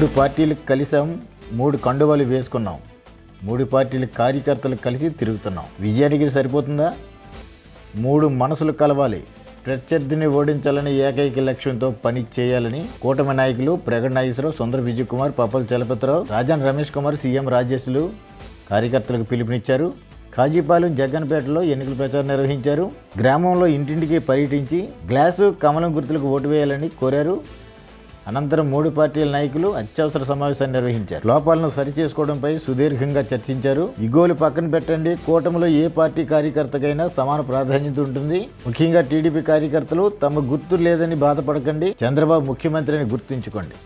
మూడు పార్టీలకు కలిసాం మూడు కండువాలు వేసుకున్నాం. మూడు పార్టీల కార్యకర్తలు కలిసి తిరుగుతున్నాం. విజయానికి సరిపోతుందా? మూడు మనసులు కలవాలి. ప్రత్యర్థిని ఓడించాలని ఏకైక లక్ష్యంతో పని చేయాలని కూటమి నాయకులు ప్రగడ నాగేశ్వరరావు సుందర విజయ్ కుమార్ పప్పల చలపతిరావు రాజన్ రమేష్ కుమార్ సీఎం రాజేశ్లు కార్యకర్తలకు పిలుపునిచ్చారు. కాజీపాలెం జగ్గన్పేటలో ఎన్నికల ప్రచారం నిర్వహించారు. గ్రామంలో ఇంటింటికి పర్యటించి గ్లాసు కమలం గుర్తులకు ఓటు వేయాలని కోరారు. అనంతరం మూడు పార్టీల నాయకులు అత్యవసర సమావేశాన్ని నిర్వహించారు. లోపాలను సరిచేసుకోవడంపై సుదీర్ఘంగా చర్చించారు. ఇగోలు పక్కన పెట్టండి. కూటమిలో ఏ పార్టీ కార్యకర్తకైనా సమాన ప్రాధాన్యత ఉంటుంది. ముఖ్యంగా టీడీపీ కార్యకర్తలు తమ గుర్తు లేదని బాధపడకండి. చంద్రబాబు ముఖ్యమంత్రిని గుర్తుంచుకోండి.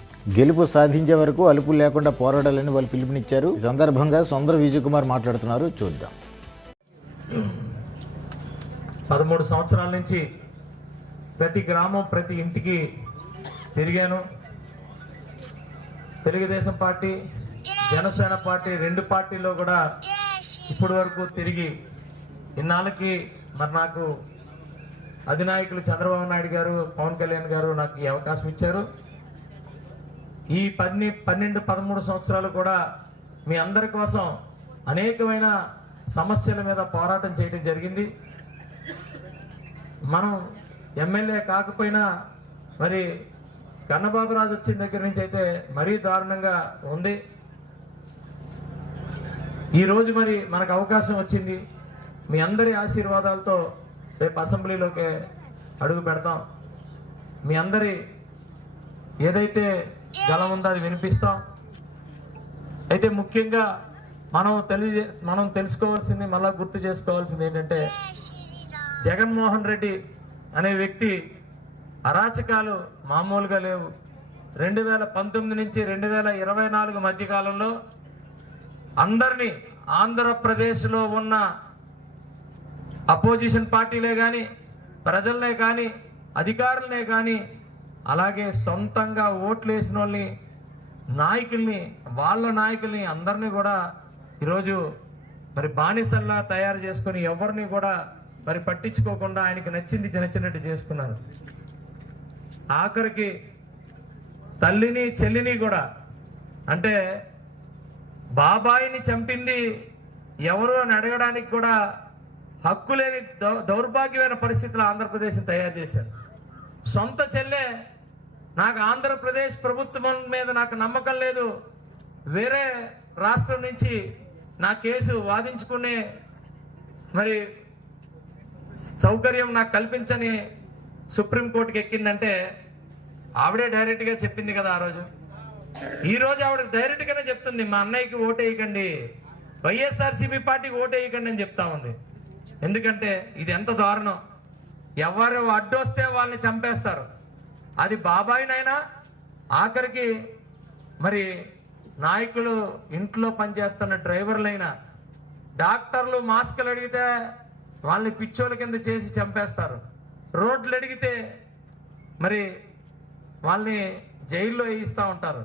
గెలుపు సాధించే వరకు అలుపు లేకుండా పోరాడాలని వాళ్ళు పిలుపునిచ్చారు. ఈ సందర్భంగా సుందర విజయ్ కుమార్ మాట్లాడుతున్నారు. చూద్దాం. పదమూడు సంవత్సరాల నుంచి ప్రతి గ్రామం ప్రతి ఇంటికి తిరిగాను. తెలుగుదేశం పార్టీ జనసేన పార్టీ రెండు పార్టీలో కూడా ఇప్పటి వరకు తిరిగి ఇన్నాళ్ళకి మరి నాకు అధినాయకులు చంద్రబాబు నాయుడు గారు పవన్ కళ్యాణ్ గారు నాకు ఈ అవకాశం ఇచ్చారు. ఈ పన్ని పన్నెండు పదమూడు సంవత్సరాలు కూడా మీ అందరి కోసం అనేకమైన సమస్యల మీద పోరాటం చేయడం జరిగింది. మనం ఎమ్మెల్యే కాకపోయినా మరి కన్నబాబురాజు వచ్చిన దగ్గర నుంచి అయితే మరీ దారుణంగా ఉంది. ఈరోజు మరి మనకు అవకాశం వచ్చింది. మీ అందరి ఆశీర్వాదాలతో రేపు అసెంబ్లీలోకి అడుగు పెడతాం. మీ అందరి ఏదైతే గలం ఉందో అది వినిపిస్తాం. అయితే ముఖ్యంగా మనం తెలి మనం తెలుసుకోవాల్సింది మళ్ళా గుర్తు చేసుకోవాల్సింది ఏంటంటే జగన్మోహన్ రెడ్డి అనే వ్యక్తి అరాచకాలు మామూలుగా లేవు. రెండు వేల పంతొమ్మిది నుంచి రెండు వేల ఇరవై నాలుగు మధ్యకాలంలో అందరినీ ఆంధ్రప్రదేశ్లో ఉన్న అపోజిషన్ పార్టీలే కానీ ప్రజలనే కానీ అధికారులనే కానీ అలాగే సొంతంగా ఓట్లు వేసిన వాళ్ళని నాయకుల్ని వాళ్ళ నాయకుల్ని అందరినీ కూడా ఈరోజు మరి బానిసల్లా తయారు చేసుకొని ఎవరిని కూడా మరి పట్టించుకోకుండా ఆయనకి నచ్చింది నచ్చినట్టు చేసుకున్నారు. ఆఖరికి తల్లిని చెల్లిని కూడా. అంటే బాబాయిని చంపింది ఎవరు అని అడగడానికి కూడా హక్కు లేని దౌ- దౌర్భాగ్యమైన పరిస్థితులు ఆంధ్రప్రదేశ్ తయారు చేశారు. సొంత చెల్లె నాకు ఆంధ్రప్రదేశ్ ప్రభుత్వం మీద నాకు నమ్మకం లేదు. వేరే రాష్ట్రం నుంచి నా కేసు వాదించుకునే మరి సౌకర్యం నాకు కల్పించని సుప్రీంకోర్టుకి ఎక్కిందంటే ఆవిడే డైరెక్ట్గా చెప్పింది కదా ఆ రోజు. ఈ రోజు ఆవిడ డైరెక్ట్గానే చెప్తుంది మా అన్నయ్యకి ఓటేయకండి వేయకండి వైఎస్ఆర్సీపీ పార్టీకి ఓటేయకండి వేయకండి అని చెప్తా ఉంది. ఎందుకంటే ఇది ఎంత దారుణం. ఎవరు అడ్డొస్తే వాళ్ళని చంపేస్తారు. అది బాబాయినైనా ఆఖరికి మరి నాయకులు ఇంట్లో పనిచేస్తున్న డ్రైవర్లైనా డాక్టర్లు మాస్కులు అడిగితే వాళ్ళని పిచ్చోళ్ళ కింద చేసి చంపేస్తారు. రోడ్లు అడిగితే మరి వాళ్ళని జైల్లో వేయిస్తూ ఉంటారు.